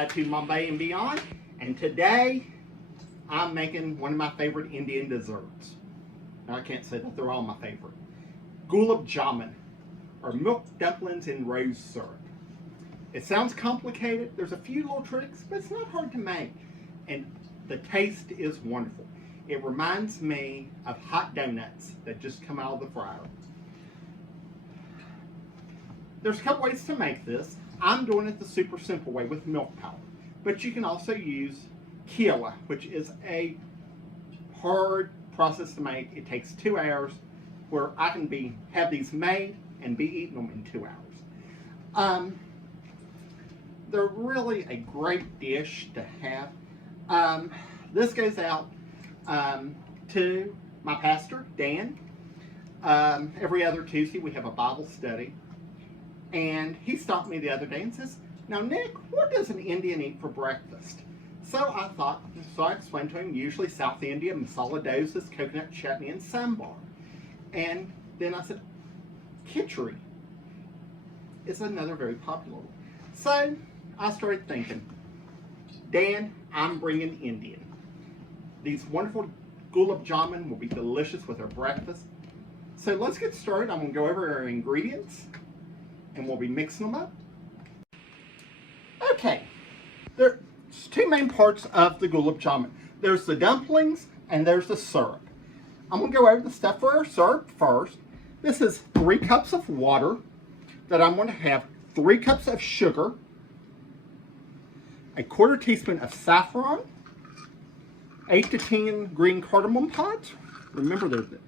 Latitude, Bombay, and beyond. And today, I'm making one of my favorite Indian desserts. Now, I can't say that they're all my favorite. Gulab Jamun, or milk dumplings in rose syrup. It sounds complicated. There's a few little tricks, but it's not hard to make. And the taste is wonderful. It reminds me of hot donuts that just come out of the fryer. There's a couple ways to make this. I'm doing it the super simple way with milk powder. But you can also use Kila, which is a hard process to make. It takes 2 hours, where I can have these made and be eating them in 2 hours. They're really a great dish to have. This goes out to my pastor, Dan. Every other Tuesday we have a Bible study. And he stopped me the other day and says, "Now, Nick, what does an Indian eat for breakfast?" So I explained to him, usually South India, masala dosas, coconut chutney, and sambar. And then I said, khichdi is another very popular one. So I started thinking, Dan, I'm bringing Indian. These wonderful Gulab Jamun will be delicious with our breakfast. So let's get started. I'm going to go over our ingredients, and we'll be mixing them up. Okay, there's 2 main parts of the Gulab Jamun. There's the dumplings and there's the syrup. I'm going to go over the stuff for our syrup first. This is 3 cups of water that I'm going to have 3 cups of sugar, a 1/4 teaspoon of saffron, 8 to 10 green cardamom pods. Remember they're good.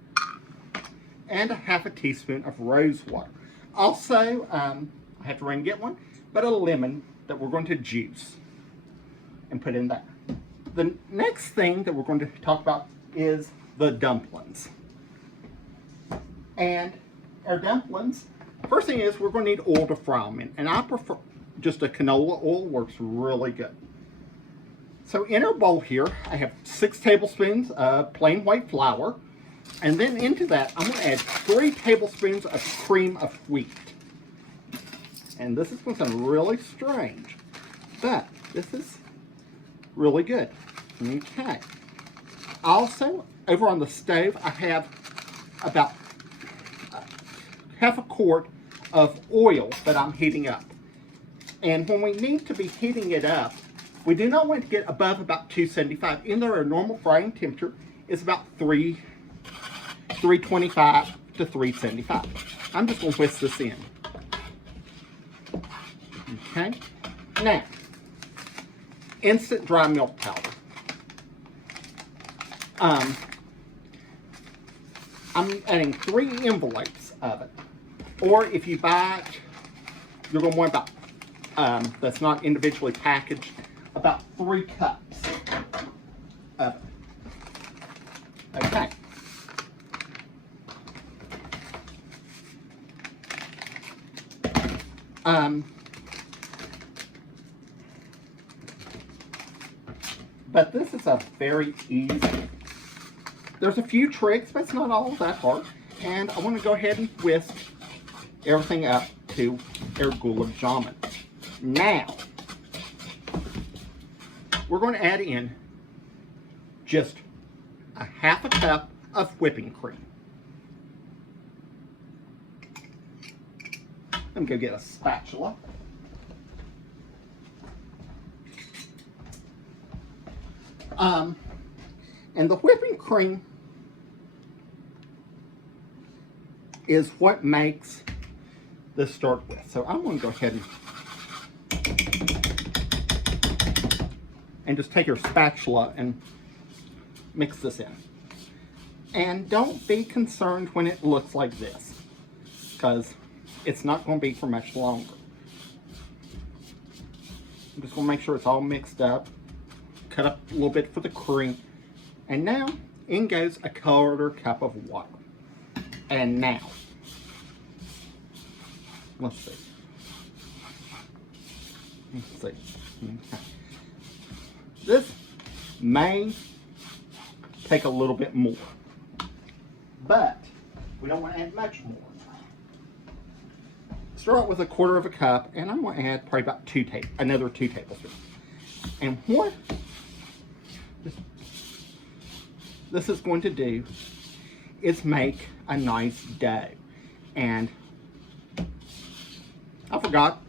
And a 1/2 teaspoon of rose water. Also, I have to run and get one, but a lemon that we're going to juice and put in there. The next thing that we're going to talk about is the dumplings. And our dumplings, first thing is we're going to need oil to fry them in, and I prefer just a canola oil, works really good. So in our bowl here, I have 6 tablespoons of plain white flour, and then into that, I'm going to add 3 tablespoons of cream of wheat. And this is going to sound really strange, but this is really good. Okay. Also, over on the stove, I have about 1/2 quart of oil that I'm heating up. And when we need to be heating it up, we do not want to get above about 275. Even though our normal frying temperature is about 325 to 375. I'm just going to whisk this in. Okay. Now, instant dry milk powder. I'm adding 3 envelopes of it. Or if you buy it, you're going to want about, that's not individually packaged, about 3 cups of it. Okay. But this is a very easy. There's a few tricks, but it's not all that hard. And I want to go ahead and whisk everything up to our Gulab Jamun. Now, we're going to add in just a 1/2 cup of whipping cream. Let me go get a spatula. And the whipping cream is what makes this start with. So I'm going to go ahead and just take your spatula and mix this in. And don't be concerned when it looks like this, because it's not going to be for much longer. I'm just going to make sure it's all mixed up. Cut up a little bit for the cream. And now, in goes a 1/4 cup of water. And now, let's see. Okay. This may take a little bit more, but we don't want to add much more. Start out with a 1/4 cup, and I'm going to add probably about another 2 tablespoons. And what this is going to do is make a nice dough. And I forgot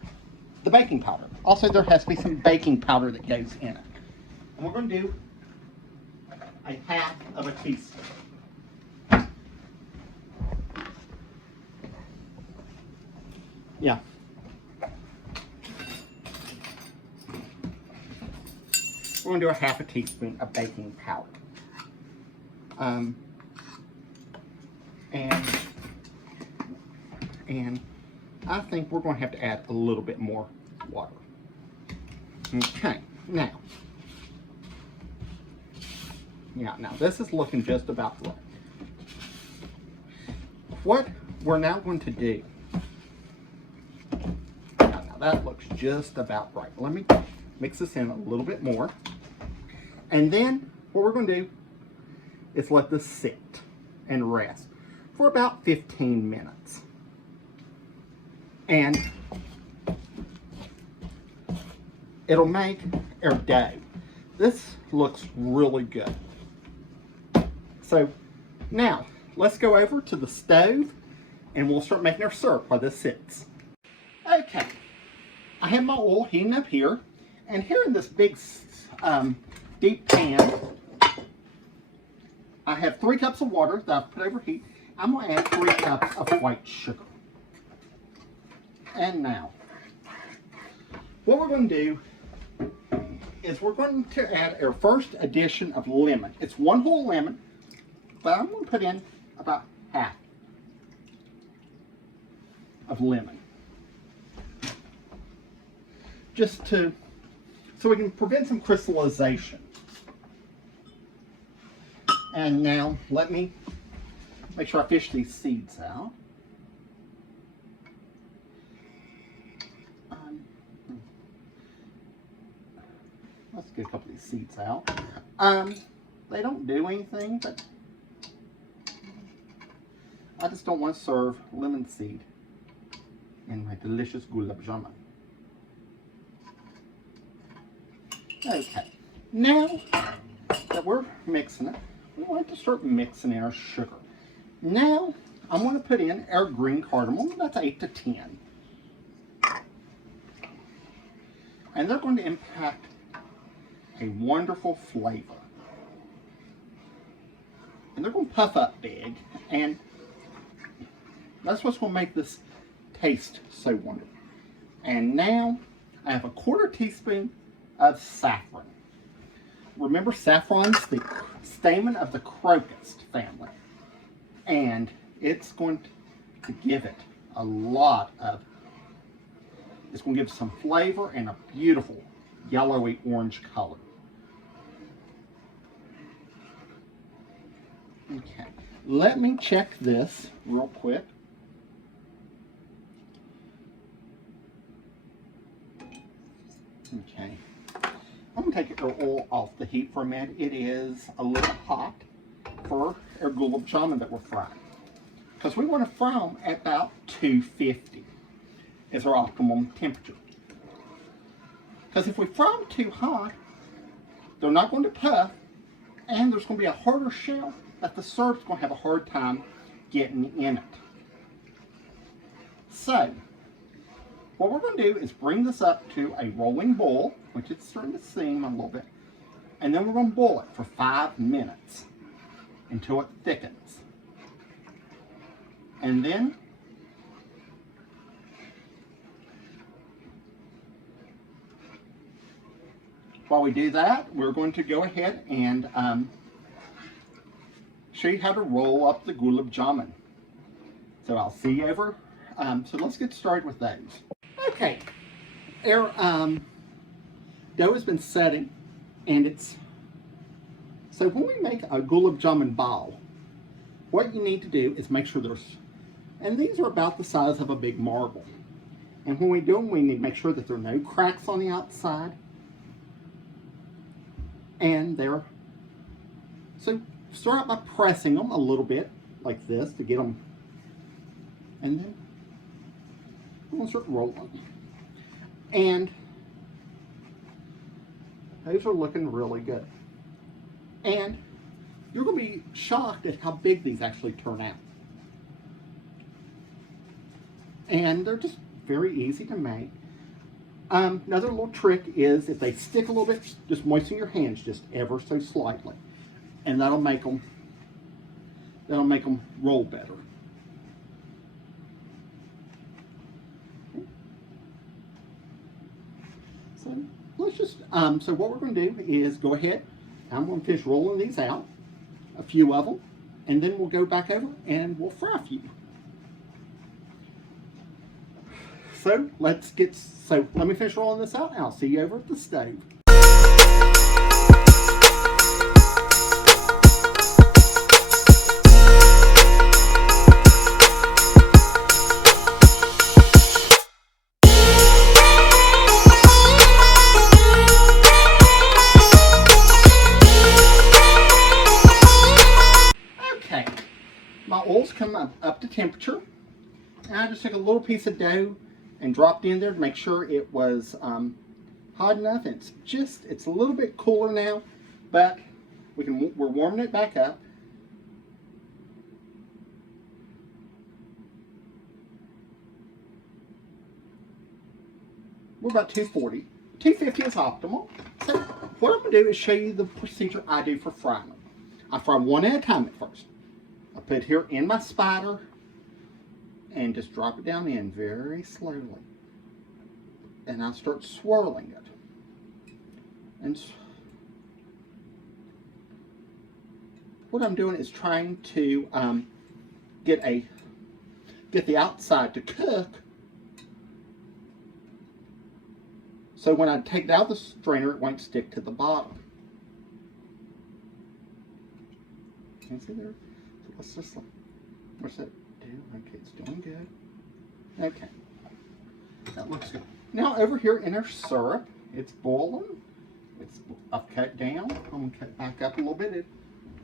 the baking powder. Also, there has to be some baking powder that goes in it. And we're going to do a half of a teaspoon. Yeah. We're going to do a half a teaspoon of baking powder. And I think we're going to have to add a little bit more water. Okay, now this is looking just about right. What we're now going to do, now that looks just about right. Let me mix this in a little bit more. And then what we're going to do is let this sit and rest for about 15 minutes. And it'll make our dough. This looks really good. So now let's go over to the stove and we'll start making our syrup while this sits. Okay, I have my oil heating up here, and here in this big deep pan, I have 3 cups of water that I've put over heat. I'm going to add 3 cups of white sugar. And now, what we're going to do is we're going to add our first addition of lemon. It's 1 whole lemon, but I'm going to put in about half of lemon. Just so we can prevent some crystallization. And now let me make sure I fish these seeds out. Let's get a couple of these seeds out. They don't do anything, but I just don't want to serve lemon seed in my delicious Gulab Jamun. Okay, now that we're mixing it, we want to start mixing in our sugar. Now, I'm going to put in our green cardamom. That's 8 to 10. And they're going to impact a wonderful flavor. And they're going to puff up big, and that's what's going to make this taste so wonderful. And now, I have a 1/4 teaspoon of saffron. Remember, saffron's the stamen of the crocus family, and it's going to give it a lot of, it's going to give it some flavor and a beautiful yellowy orange color. Okay, let me check this real quick. Okay, I'm going to take our oil off the heat for a minute. It is a little hot for our Gulab Jamun that we're frying, because we want to fry them at about 250 is our optimum temperature. Because if we fry them too hot, they're not going to puff, and there's going to be a harder shell that the syrup's going to have a hard time getting in it. So, what we're going to do is bring this up to a rolling boil, which it's starting to steam a little bit, and then we're going to boil it for 5 minutes until it thickens. And then while we do that, we're going to go ahead and show you how to roll up the Gulab Jamun. So I'll see you over. So let's get started with those. Okay, our dough has been setting, and it's, so when we make a Gulab Jamun ball, what you need to do is make sure there's, and these are about the size of a big marble. And when we do them, we need to make sure that there are no cracks on the outside. And they're, so start out by pressing them a little bit like this to get them, and then we're going to start rolling. And Those are looking really good. And you're going to be shocked at how big these actually turn out. And they're just very easy to make. Another little trick is if they stick a little bit, just moisten your hands just ever so slightly. And that'll make them roll better. Okay. So let's just, so what we're going to do is go ahead. I'm going to finish rolling these out, a few of them, and then we'll go back over and we'll fry a few. So let me finish rolling this out and I'll see you over at the stove. Okay, my oil's come up to temperature, and I just took a little piece of dough and dropped in there to make sure it was hot enough. And it's a little bit cooler now, but we're warming it back up. We're about 240. 250 is optimal. So what I'm going to do is show you the procedure I do for frying them. I fry one at a time at first. I put it here in my spider and just drop it down in very slowly. And I'll start swirling it. And what I'm doing is trying to get the outside to cook, so when I take it out of the strainer, it won't stick to the bottom. Can you see there? So let's just, what's that do? Okay, it's doing good. Okay, that looks good. Now over here in our syrup, it's boiling. I've cut down. I'm going to cut back up a little bit.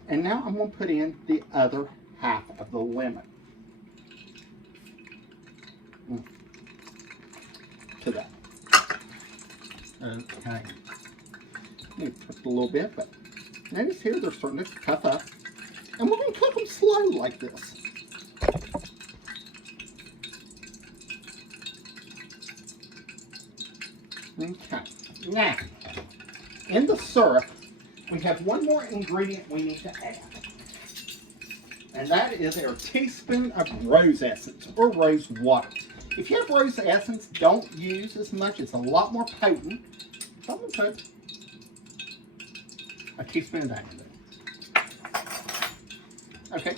And now I'm going to put in the other half of the lemon to that. Okay. Maybe put a little bit, but notice here they're starting to puff up. And we're going to cook them slow like this. Okay. Now, in the syrup, we have one more ingredient we need to add. And that is our teaspoon of rose essence or rose water. If you have rose essence, don't use as much. It's a lot more potent. So I'm going to put a teaspoon of that in there. Okay.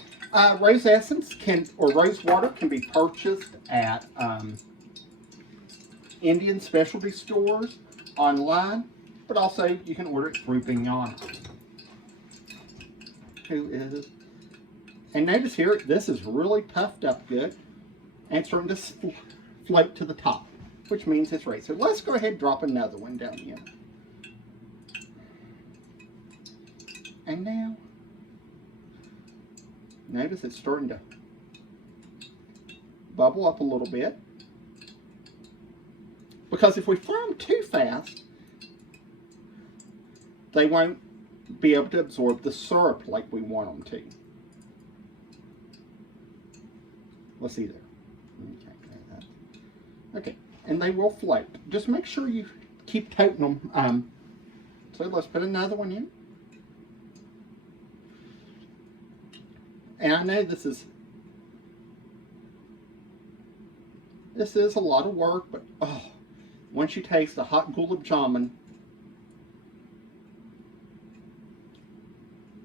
Rose essence or rose water can be purchased at Indian specialty stores, online, but also you can order it through Bignana. And notice here, this is really puffed up good, and it's starting to float to the top, which means it's ready. So let's go ahead and drop another one down here. And now, notice it's starting to bubble up a little bit. Because if we fry them too fast, they won't be able to absorb the syrup like we want them to. Let's see there. Okay, and they will float. Just make sure you keep toting them. So let's put another one in. And I know this is a lot of work, but oh, once you taste the hot Gulab Jamun,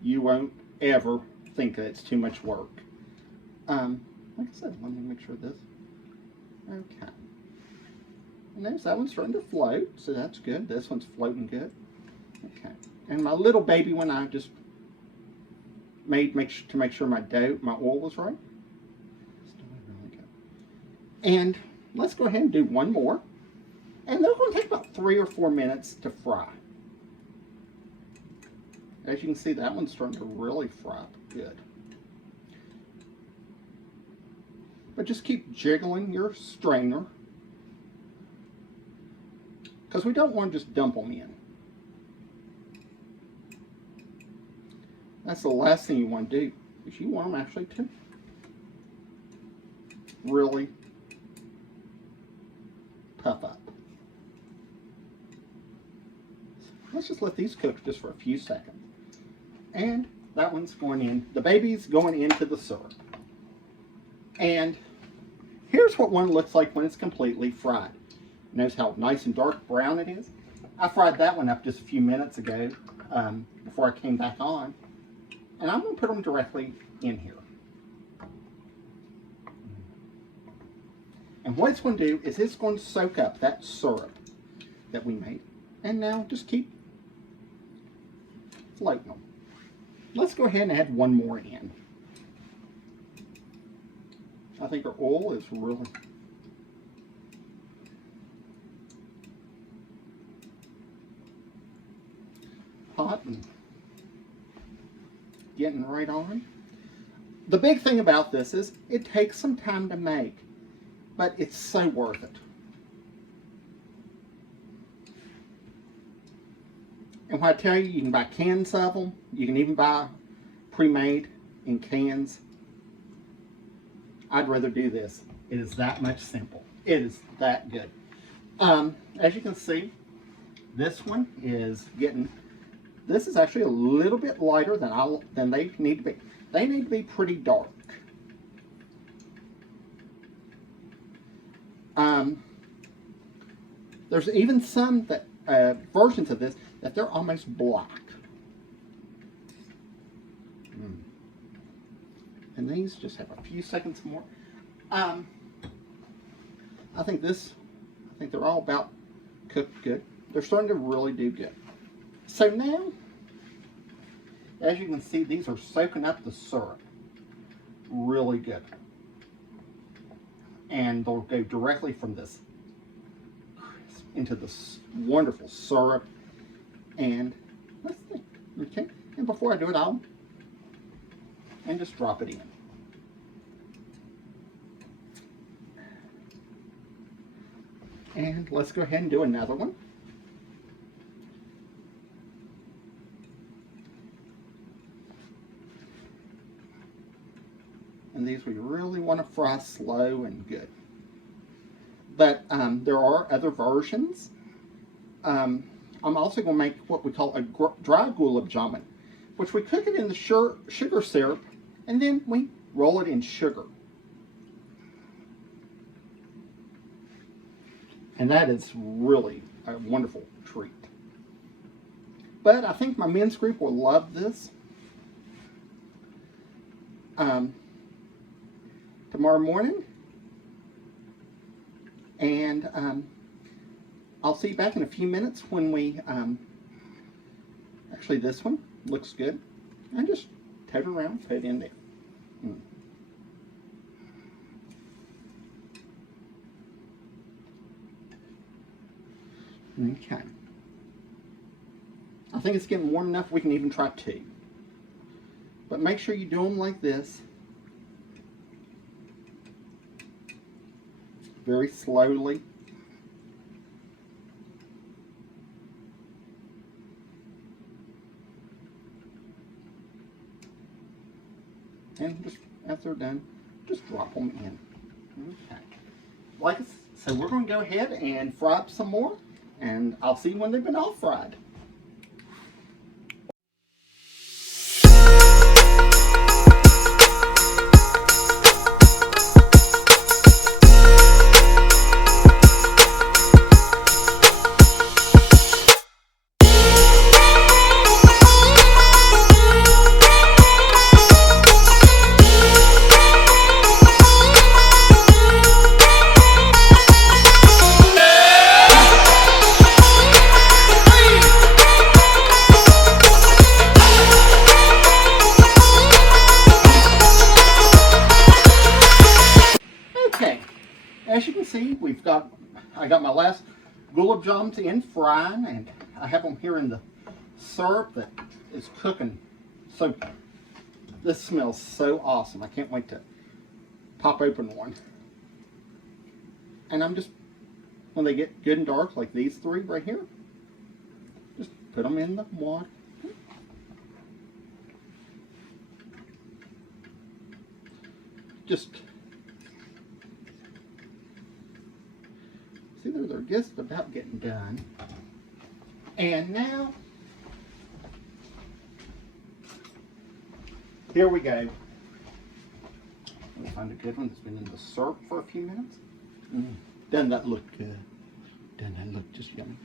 you won't ever think that it's too much work. Like I said, let me make sure this. Okay. And there's that one's starting to float, so that's good. This one's floating good. Okay. And my little baby one, I just made to make sure my oil was right. It's doing really good. And let's go ahead and do one more. And they're going to take about 3 or 4 minutes to fry. As you can see, that one's starting to really fry good. But just keep jiggling your strainer, because we don't want to just dump them in. That's the last thing you want to do, is you want them actually to really puff up. Let's just let these cook just for a few seconds. And that one's going in, the baby's going into the syrup. And here's what one looks like when it's completely fried. Notice how nice and dark brown it is? I fried that one up just a few minutes ago before I came back on. And I'm going to put them directly in here. And what it's going to do is it's going to soak up that syrup that we made. And now just keep floating them. Let's go ahead and add one more in. I think our oil is really hot and getting right on. The big thing about this is it takes some time to make, but it's so worth it. And when I tell you, you can buy cans of them. You can even buy pre-made in cans. I'd rather do this. It is that much simple. It is that good. As you can see, this one is getting, this is actually a little bit lighter than they need to be. They need to be pretty dark. There's even some that versions of this that they're almost black. And these just have a few seconds more. I think they're all about cooked good. They're starting to really do good. So now, as you can see, these are soaking up the syrup really good. And they'll go directly from this into this wonderful syrup. And let's see, okay. And before I do it, I'll just drop it in. And let's go ahead and do another one. And these we really want to fry slow and good. But there are other versions. I'm also going to make what we call a dry Gulab Jamun, which we cook it in the sugar syrup, and then we roll it in sugar. And that is really a wonderful treat. But I think my men's group will love this. Tomorrow morning. And I'll see you back in a few minutes when we, actually this one looks good. I just tote it around, put it in there. Okay. I think it's getting warm enough we can even try 2. But make sure you do them like this. Very slowly. And just as they're done, just drop them in. Okay. So we're going to go ahead and fry up some more, and I'll see you when they've been all fried. As you can see, I got my last Gulab Jamuns in frying, and I have them here in the syrup that is cooking. So this smells so awesome. I can't wait to pop open one. And I'm just, when they get good and dark, like these 3 right here, just put them in the water. just see, they're just about getting done. And now, here we go. Let me find a good one that's been in the syrup for a few minutes. Doesn't that look good? Doesn't that look just yummy?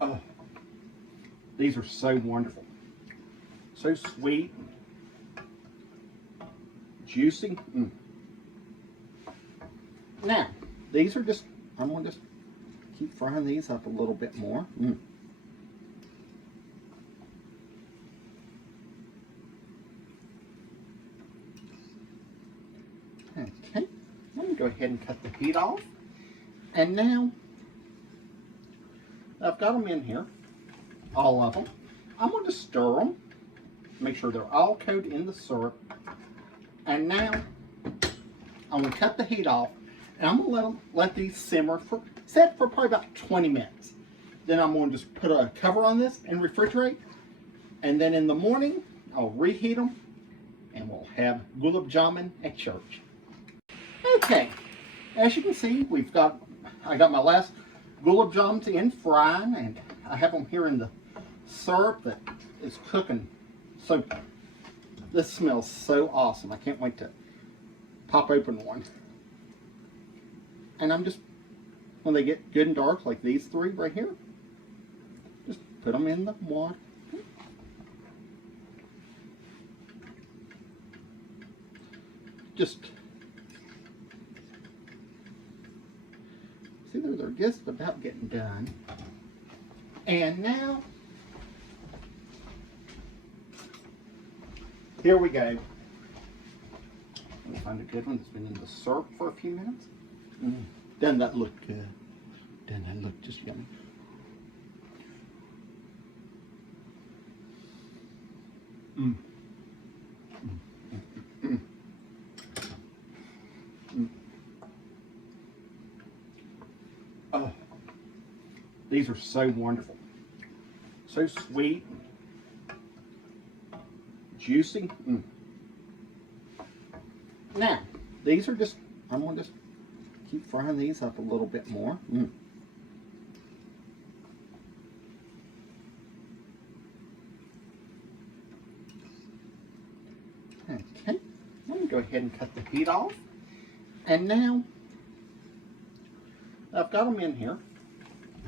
Oh, these are so wonderful. So sweet, juicy. Now, these are just, I'm going to just keep frying these up a little bit more. Okay, let me go ahead and cut the heat off. And now, I've got them in here, all of them. I'm going to stir them, make sure they're all coated in the syrup. And now, I'm going to cut the heat off, and I'm going to let these simmer set for probably about 20 minutes. Then I'm going to just put a cover on this and refrigerate. And then in the morning, I'll reheat them, and we'll have Gulab Jamun at church. Okay, as you can see, I got my last Gulab Jamuns in frying, and I have them here in the syrup that is cooking. So this smells so awesome. I can't wait to pop open one. And I'm just, when they get good and dark, like these three right here, just put them in the water. Just see, they're just about getting done. And now, here we go. Let me find a good one that's been in the syrup for a few minutes. Doesn't that look good? Doesn't that look just yummy? Oh, these are so wonderful. So sweet, juicy. Now, these are just, I'm going to just keep frying these up a little bit more. Okay, let me go ahead and cut the heat off. And now, I've got them in here,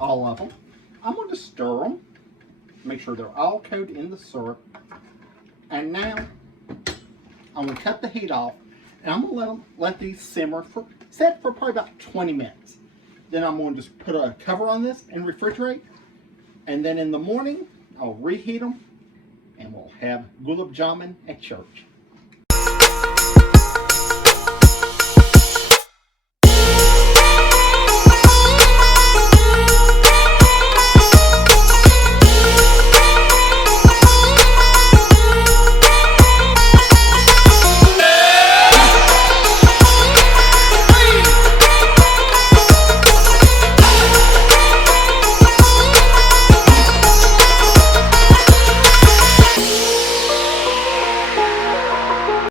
all of them. I'm going to stir them, make sure they're all coated in the syrup. And now, I'm going to cut the heat off, and I'm going to let these simmer set for probably about 20 minutes. Then I'm going to just put a cover on this and refrigerate. And then in the morning, I'll reheat them, and we'll have Gulab Jamun at church.